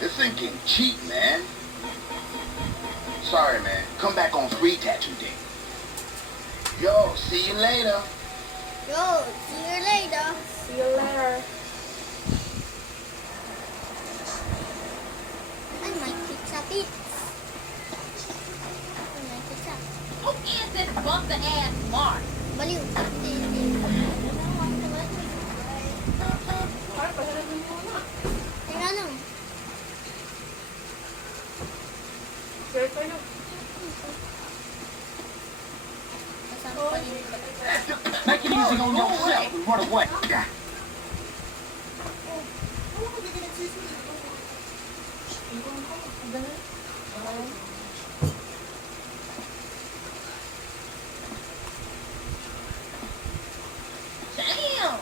This thing getting cheap, man. Sorry, man. Come back on free tattoo day. Yo, see you later. Yo, see you later. See you later. I like pizza pizza. I like pizza. Who is this bump the ass Mark? Baliw. Teka lang. Share kayo. Kasama pa din. Make it easy on yourself and run away. Damn!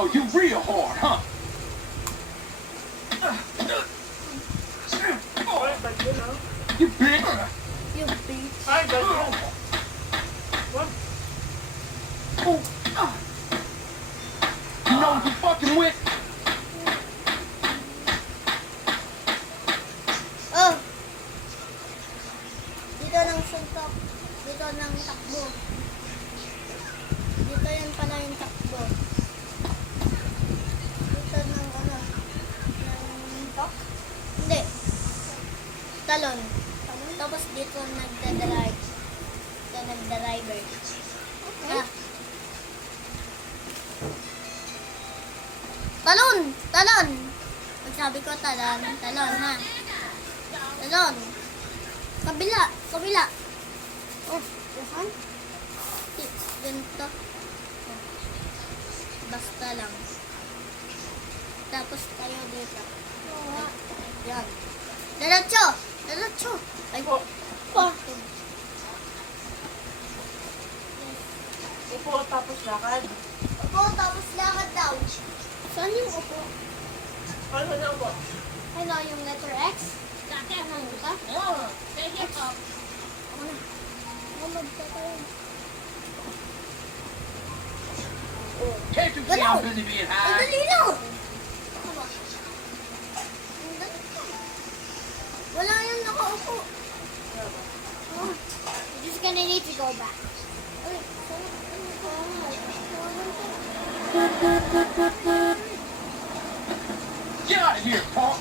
Oh, you real hard, huh? Ay, bagyo na. You big. You bitch. Ay, bagyo. What? You know what you fucking with? Oh! Dito ng suntok. Dito ng takbo. Dito yan pala yung takbo. Dito ng ano? Ng tok? Hindi. Talon. Tapos dito nagdadrive. Dito nagdadriver. Ah. Talon! Talon! Pag sabi ko talon, talon ha. Talon. Kabila, kabila. Oh, yan. Ganito. Oh. Basta lang. Tapos tayo dito. Yan. Diretso! Diretso! Ay, Upo. oh. Upo tapos lakad. Upo, tapos lakad daw. Saan yung upo? Ano na upo? Ano, yung letter X? Ano ka? Oh, take it up. Ako na. Ako magtatayo. Can't you see I'm busy being Ang high? dali lang! Ako ba? Ang dali lang. Wala yung nakaupo. Oh, you're just gonna need to go back. Ay, Get out of here, punk.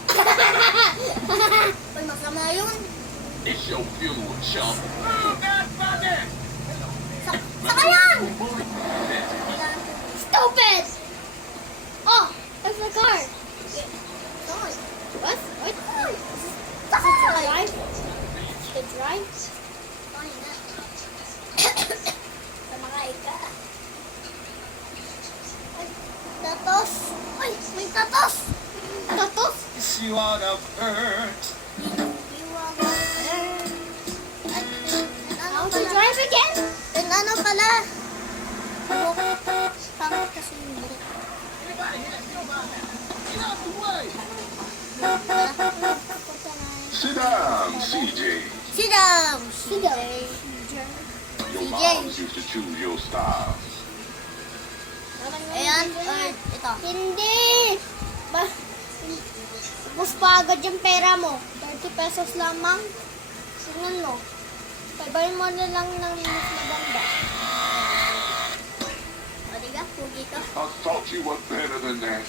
Ay, masama yun. It's your funeral, chump. Oh, Godfather! Saka yan! Stupid! Oh, there's the car. What? What? Does it drive? It drives? Tamakay ka. Ay, tatos! Ay, may tatos! Tatos! You are the first. How to drive again? And ano pala? Pangit kasi yung buhok. Get out the way. Sit down, CJ. Sit down! Sit down! Your CJ. moms used to choose your styles. Ayan, or ito. Hindi! Ba? Mas pagod yung pera mo. 30 pesos lamang. Tingnan mo. Pabayin mo na lang ng mas maganda. O, diga? Pugi ka. I thought you were better than that.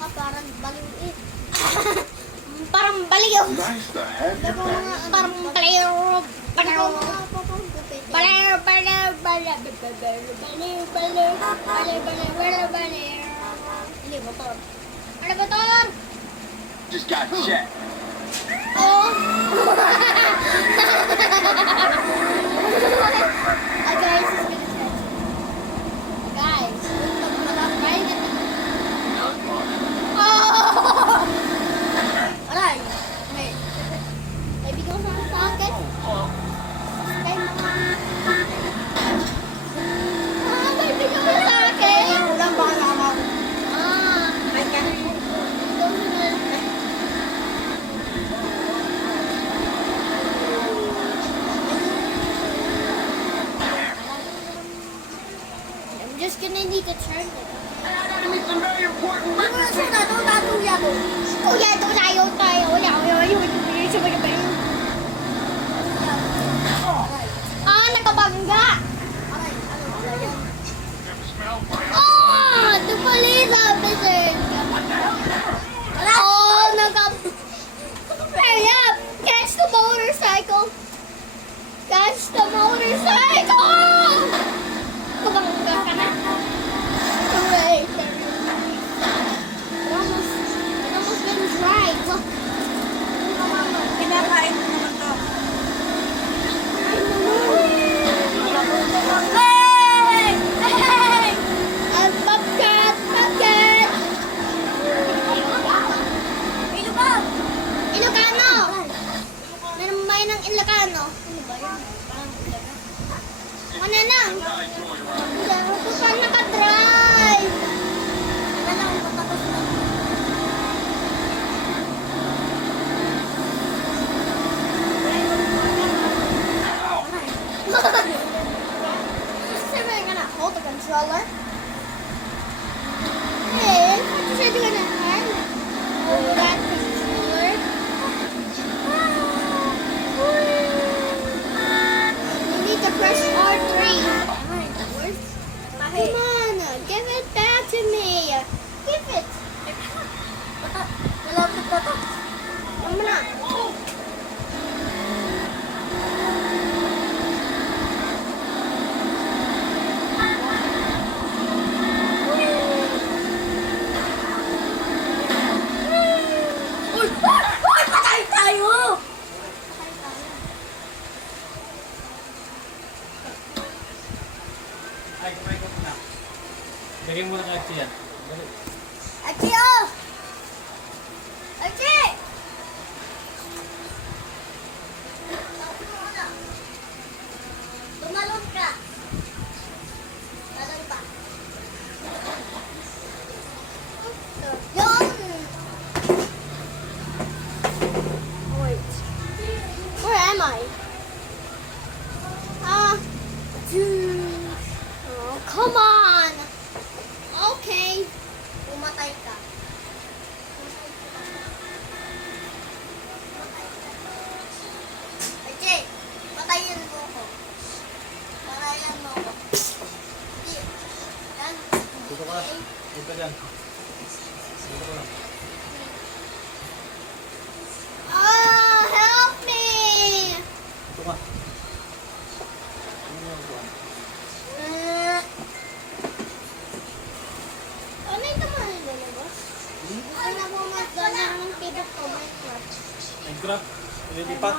Ah, parang baliw eh. Parang baliw. Nice to have you back. Parang baliw. Baliw. Baliw, baliw, baliw. Baliw. Hindi, motor. Ano motor? Just got checked. Oh. Guys, it's gonna stretch. Guys, pag malapay na. Oh! Aray! May bigaw sa akin. Kay mga gonna need to turn it. Give me some very important Ano na records. suna? Tuya mo. Tuya tayo. Ah, nakabangga. Oh, the police officer. Oh, hurry up. Catch the motorcycle. Catch the motorcycle. Nakabangga ka na. Hooray. It almost been dry. Look. Kinakain mo naman to. Hey! Hey! Bobcat! Bobcat! Ilocano! Meron ba ng Ilocano? Ano ba yun? Parang Ilocano. Ano lang? Hindi pa nakadrive! Ano lang, patapos na. You're gonna hold the controller. Hey, what you said you're gonna hand hold that controller? You need to press R3. Come on, give it back to me. Give it. Come on. Patay tayo! Ay, kumain ko na. Lagyan mo na kay Archie yan. Dali. Achi, oh! Achi! Tumalon ka. Talon pa. Yun! Wait. Where am I? Oh, come on! Okay. Pumatay ka. Ache, patayin mo ko. Patayin mo ko. Hindi. Yan. Dito ka. Dito dyan. Dito ka. Ah, help me! Dito ka. Ano yung buwan? Ano yung naman yung lalabas? Ano po mas doon ng tibok ko, Minecraft. Minecraft. Ililipat.